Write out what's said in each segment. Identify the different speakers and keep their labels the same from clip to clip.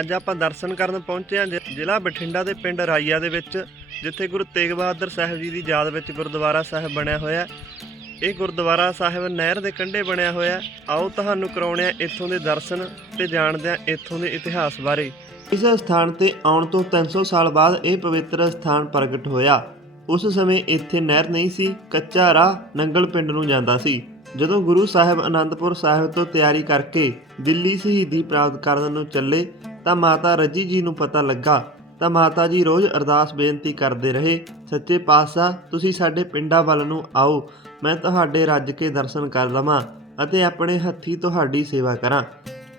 Speaker 1: ਅੱਜ ਆਪਾਂ ਦਰਸ਼ਨ ਕਰਨ ਪਹੁੰਚੇ ਹਾਂ ਜ- ਜ਼ਿਲ੍ਹਾ ਬਠਿੰਡਾ ਦੇ ਪਿੰਡ ਰਾਈਆ ਦੇ ਵਿੱਚ, ਜਿੱਥੇ ਗੁਰੂ ਤੇਗ ਬਹਾਦਰ ਸਾਹਿਬ ਜੀ ਦੀ ਯਾਦ ਵਿੱਚ ਗੁਰਦੁਆਰਾ ਸਾਹਿਬ ਬਣਿਆ ਹੋਇਆ ਇਹ ਗੁਰਦੁਆਰਾ ਸਾਹਿਬ ਨਹਿਰ ਦੇ ਕੰਢੇ ਬਣਿਆ ਹੋਇਆ ਆਓ ਤੁਹਾਨੂੰ ਕਰਾਉਣੇ ਆ ਇੱਥੋਂ ਦੇ ਦਰਸ਼ਨ ਤੇ ਜਾਣਦੇ ਆ ਇੱਥੋਂ ਦੇ ਇਤਿਹਾਸ ਬਾਰੇ। ਇਸ ਸਥਾਨ ਤੇ ਆਉਣ ਤੋਂ 300 ਸਾਲ ਬਾਅਦ ਇਹ ਪਵਿੱਤਰ ਸਥਾਨ ਪ੍ਰਗਟ ਹੋਇਆ। ਉਸ ਸਮੇਂ ਇੱਥੇ ਨਹਿਰ ਨਹੀਂ ਸੀ, ਕੱਚਾ ਰਾਹ ਨੰਗਲ ਪਿੰਡ ਨੂੰ ਜਾਂਦਾ ਸੀ। ਜਦੋਂ ਗੁਰੂ ਸਾਹਿਬ ਅਨੰਦਪੁਰ ਸਾਹਿਬ ਤੋਂ ਤਿਆਰੀ ਕਰਕੇ ਦਿੱਲੀ ਸ਼ਹੀਦੀ ਪ੍ਰਾਪਤ ਕਰਨ ਨੂੰ ਚੱਲੇ ਤਾਂ ਮਾਤਾ ਰੱਜੀ ਜੀ ਨੂੰ ਪਤਾ ਲੱਗਾ। ਤਾਂ ਮਾਤਾ ਜੀ ਰੋਜ਼ ਅਰਦਾਸ ਬੇਨਤੀ ਕਰਦੇ ਰਹੇ, ਸੱਚੇ ਪਾਤਸ਼ਾਹ, ਤੁਸੀਂ ਸਾਡੇ ਪਿੰਡਾਂ ਵੱਲ ਨੂੰ ਆਓ, ਮੈਂ ਤੁਹਾਡੇ ਰੱਜ ਕੇ ਦਰਸ਼ਨ ਕਰ ਲਵਾਂ ਅਤੇ ਆਪਣੇ ਹੱਥੀ ਤੁਹਾਡੀ ਸੇਵਾ ਕਰਾਂ।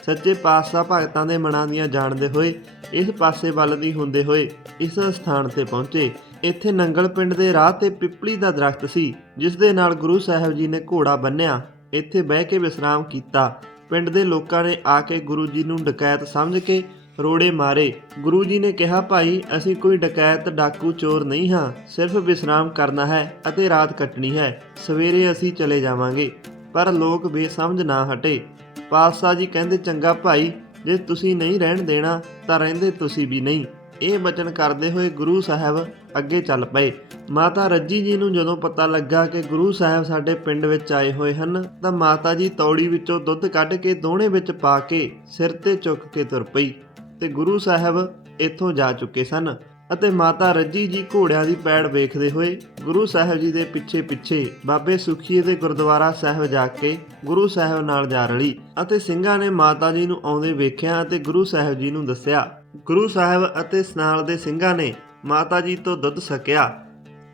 Speaker 1: ਸੱਚੇ ਪਾਤਸ਼ਾਹ ਭਗਤਾਂ ਦੇ ਮਨਾਂ ਦੀਆਂ ਜਾਣਦੇ ਹੋਏ, ਇਸ ਪਾਸੇ ਵੱਲ ਦੀ ਹੁੰਦੇ ਹੋਏ ਇਸ ਸਥਾਨ ਤੇ ਪਹੁੰਚੇ। ਇੱਥੇ ਨੰਗਲ ਪਿੰਡ ਦੇ ਰਾਹ ਤੇ ਪਿੱਪਲੀ ਦਾ ਦਰਖਤ ਸੀ ਜਿਸ ਦੇ ਨਾਲ ਗੁਰੂ ਸਾਹਿਬ ਜੀ ਨੇ ਘੋੜਾ ਬੰਨਿਆ ਇੱਥੇ ਬਹਿ ਕੇ ਵਿਸਰਾਮ ਕੀਤਾ। ਪਿੰਡ ਦੇ ਲੋਕਾਂ ਨੇ ਆ ਕੇ ਗੁਰੂ ਜੀ ਨੂੰ ਡਕੈਤ ਸਮਝ ਕੇ ਰੋੜੇ ਮਾਰੇ। ਗੁਰੂ ਜੀ ਨੇ ਕਿਹਾ, ਭਾਈ, ਅਸੀਂ ਕੋਈ ਡਕੈਤ, ਡਾਕੂ, ਚੋਰ ਨਹੀਂ ਹਾਂ। ਸਿਰਫ ਵਿਸਰਾਮ ਕਰਨਾ ਹੈ ਅਤੇ ਰਾਤ ਕੱਟਣੀ ਹੈ। ਸਵੇਰੇ ਅਸੀਂ ਚਲੇ ਜਾਵਾਂਗੇ। ਪਰ ਲੋਕ ਬੇਸਮਝ ਨਾ ਹਟੇ। ਪਾਤਸ਼ਾਹ ਜੀ ਕਹਿੰਦੇ, ਚੰਗਾ ਭਾਈ, ਜੇ ਤੁਸੀਂ ਨਹੀਂ ਰਹਿਣ ਦੇਣਾ, ਤਾਂ ਰਹਿੰਦੇ ਤੁਸੀਂ ਵੀ ਨਹੀਂ। ਇਹ ਬਚਨ ਕਰਦੇ ਹੋਏ ਗੁਰੂ ਸਾਹਿਬ ਅੱਗੇ ਚੱਲ ਪਏ। ਮਾਤਾ ਰੱਜੀ ਜੀ ਨੂੰ ਜਦੋਂ ਪਤਾ ਲੱਗਾ ਕਿ ਗੁਰੂ ਸਾਹਿਬ ਸਾਡੇ ਪਿੰਡ ਵਿੱਚ ਆਏ ਹੋਏ ਹਨ, ਤਾਂ ਮਾਤਾ ਜੀ ਤੌੜੀ ਵਿੱਚੋਂ ਦੁੱਧ ਕੱਢ ਕੇ ਦੋਹਣੇ ਵਿੱਚ ਪਾ ਕੇ ਸਿਰ ਤੇ ਚੁੱਕ ਕੇ ਤੁਰ ਪਈ ਤੇ ਗੁਰੂ ਸਾਹਿਬ ਇੱਥੋਂ ਜਾ ਚੁੱਕੇ ਸਨ ਅਤੇ ਮਾਤਾ ਰੱਜੀ ਜੀ ਘੋੜਿਆਂ ਦੀ ਪੈੜ ਵੇਖਦੇ ਹੋਏ ਗੁਰੂ ਸਾਹਿਬ ਜੀ ਦੇ ਪਿੱਛੇ ਪਿੱਛੇ ਬਾਬੇ ਸੁਖੀਏ ਦੇ ਗੁਰਦੁਆਰਾ ਸਾਹਿਬ ਜਾ ਕੇ ਗੁਰੂ ਸਾਹਿਬ ਨਾਲ ਜਾ ਰਲੀ ਅਤੇ ਸਿੰਘਾਂ ਨੇ ਮਾਤਾ ਜੀ ਨੂੰ ਆਉਂਦੇ ਵੇਖਿਆ ਅਤੇ ਗੁਰੂ ਸਾਹਿਬ ਜੀ ਨੂੰ ਦੱਸਿਆ ਗੁਰੂ ਸਾਹਿਬ ਅਤੇ ਸਨਾਲ ਦੇ ਸਿੰਘਾਂ ਨੇ ਮਾਤਾ ਜੀ ਤੋਂ ਦੁੱਧ ਸਕਿਆ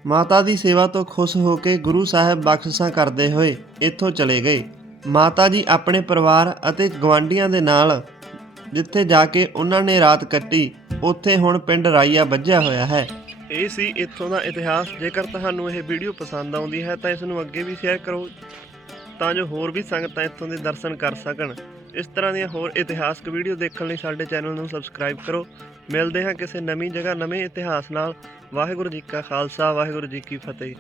Speaker 1: ਮਾਤਾ ਦੀ ਸੇਵਾ ਤੋਂ ਖੁਸ਼ ਹੋ ਕੇ ਗੁਰੂ ਸਾਹਿਬ ਬਖਸ਼ਿਸ਼ਾਂ ਕਰਦੇ ਹੋਏ ਇੱਥੋਂ ਚਲੇ ਗਏ। ਮਾਤਾ ਜੀ ਆਪਣੇ ਪਰਿਵਾਰ ਅਤੇ ਗਵਾਂਢੀਆਂ ਦੇ ਨਾਲ, ਜਿੱਥੇ ਜਾ ਕੇ ਉਹਨਾਂ ਨੇ ਰਾਤ ਕੱਟੀ, ਉੱਥੇ ਹੁਣ ਪਿੰਡ ਰਾਈਆ ਵੱਜਿਆ ਹੋਇਆ ਹੈ। ਇਹ ਸੀ ਇੱਥੋਂ ਦਾ ਇਤਿਹਾਸ। ਜੇਕਰ ਤੁਹਾਨੂੰ ਇਹ ਵੀਡੀਓ ਪਸੰਦ ਆਉਂਦੀ ਹੈ ਤਾਂ ਇਸ ਨੂੰ ਅੱਗੇ ਵੀ ਸ਼ੇਅਰ ਕਰੋ, ਤਾਂ ਜੋ ਹੋਰ ਵੀ ਸੰਗਤਾਂ ਇੱਥੋਂ ਦੇ ਦਰਸ਼ਨ ਕਰ ਸਕਣ। ਇਸ ਤਰ੍ਹਾਂ ਦੀਆਂ ਹੋਰ ਇਤਿਹਾਸਕ ਵੀਡੀਓ ਦੇਖਣ ਲਈ ਸਾਡੇ ਚੈਨਲ ਨੂੰ ਸਬਸਕ੍ਰਾਈਬ ਕਰੋ। ਮਿਲਦੇ ਹਾਂ ਕਿਸੇ ਨਵੀਂ ਜਗ੍ਹਾ, ਨਵੇਂ ਇਤਿਹਾਸ ਨਾਲ। ਵਾਹਿਗੁਰੂ ਜੀ ਕਾ ਖਾਲਸਾ, ਵਾਹਿਗੁਰੂ ਜੀ ਕੀ ਫਤਿਹ।